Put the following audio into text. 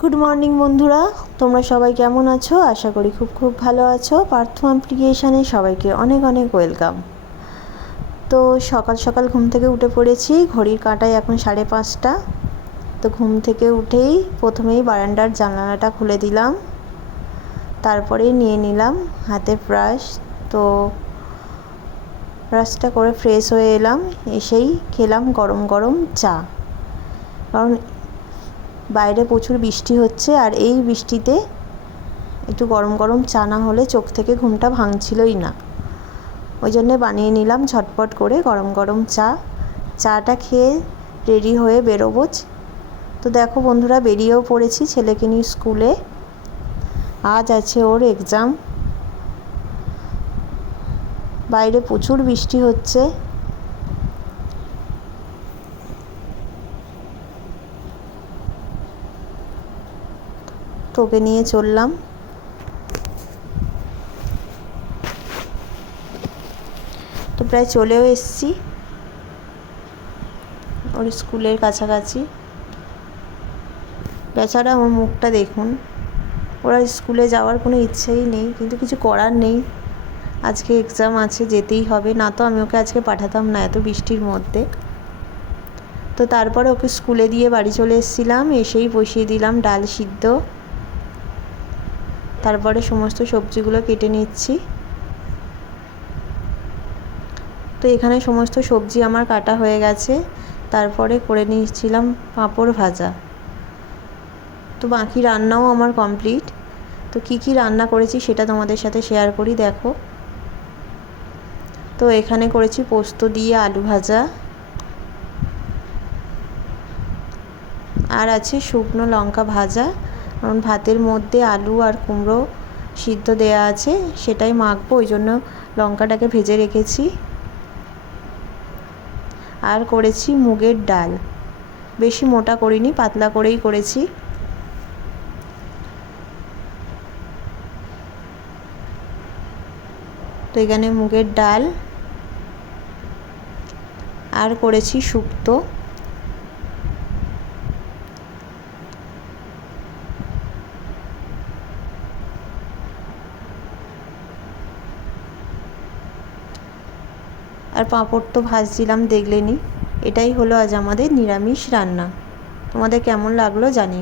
Good morning বন্ধুরা, তোমরা সবাই কেমন আছো? আশা করি খুব খুব ভালো আছো। পার্থ ক্রিয়েশনে সবাইকে অনেক অনেক ওয়েলকাম। তো সকাল সকাল ঘুম থেকে উঠে পড়েছি। ঘড়ির কাঁটায় এখন 5:30। তো ঘুম থেকে উঠেই প্রথমেই বারান্দার জানালাটা খুলে দিলাম, তারপরে নিয়ে নিলাম হাতে ব্রাশ। তো ব্রাশটা করে ফ্রেশ হয়ে এলাম, এসেই খেলাম গরম গরম চা। কারণ বাইরে প্রচুর বৃষ্টি হচ্ছে, আর এই বৃষ্টিতে একটু গরম গরম চা না হলে চোখ থেকে ঘুমটা ভাঙছিলই না। ওই জন্যে বানিয়ে নিলাম ঝটপট করে গরম গরম চা। চাটা খেয়ে রেডি হয়ে বেরোবো। তো দেখো বন্ধুরা, বেরিয়েও পড়েছি ছেলেকে নিয়ে স্কুলে। আজ আছে ওর এক্সাম। বাইরে প্রচুর বৃষ্টি হচ্ছে। তোকে নিয়ে চললাম। তো প্রায় চলেও এসেছি ওর স্কুলের কাছাকাছি। বেচারা ওর মুখটা দেখুন। ওরা স্কুলে যাওয়ার কোনো ইচ্ছেই নেই, কিন্তু কিছু করার নেই, আজকে এক্সাম আছে, যেতেই হবে। না তো আমি ওকে আজকে পাঠাতাম না এত বৃষ্টির মধ্যে। তো তারপরে ওকে স্কুলে দিয়ে বাড়ি চলে এসেছিলাম। এসেই বসিয়ে দিলাম ডাল সিদ্ধ। তারপরে সমস্ত সবজিগুলো কেটে নিচ্ছি। তো এখানে সমস্ত সবজি আমার কাটা হয়ে গেছে। তারপরে করে নিয়েছিলাম পাঁপড় ভাজা। তো বাকি রান্নাও আমার কমপ্লিট। তো কি কি রান্না করেছি সেটা তোমাদের সাথে শেয়ার করি, দেখো। তো এখানে করেছি পোস্ত দিয়ে আলু ভাজা, আর আছে শুকনো লঙ্কা ভাজা। কারণ ভাতের মধ্যে আলু আর কুমড়ো সিদ্ধ দেয়া আছে, সেটাই মাখবো, ওই জন্য লঙ্কাটাকে ভেজে রেখেছি। আর করেছি মুগের ডাল। বেশি মোটা করিনি, পাতলা করেই করেছি। তো এখানে মুগের ডাল আর করেছি শুক্তো। আর পাঁপড় তো ভাজছিলাম, দেখলেনি। এটাই হলো আজ আমাদের নিরামিষ রান্না। তোমাদের কেমন লাগলো জানিও।